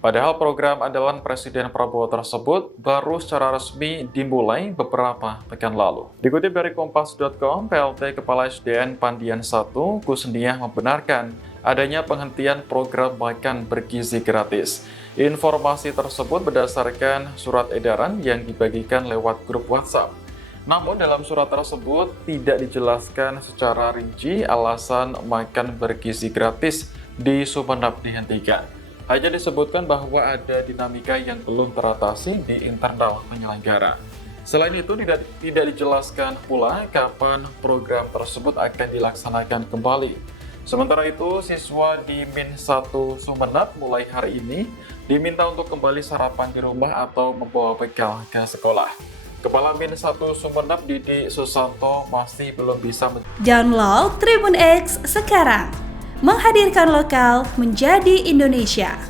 Padahal program andalan Presiden Prabowo tersebut baru secara resmi dimulai beberapa pekan lalu. Dikutip dari Kompas.com, PLT Kepala SDN Pandian 1, Kusniah membenarkan adanya penghentian program makan bergizi gratis. Informasi tersebut berdasarkan surat edaran yang dibagikan lewat grup WhatsApp. Namun dalam surat tersebut tidak dijelaskan secara rinci alasan makan bergizi gratis di Sumeneb dihentikan. Hanya disebutkan bahwa ada dinamika yang belum teratasi di internal penyelenggara. Selain itu tidak dijelaskan pula kapan program tersebut akan dilaksanakan kembali. Sementara itu, siswa di Min 1 Sumeneb mulai hari ini diminta untuk kembali sarapan di rumah atau membawa bekal ke sekolah. Kepala Min 1 Sumeneb Didi Susanto masih belum bisa Download Tribun X sekarang, menghadirkan lokal menjadi Indonesia.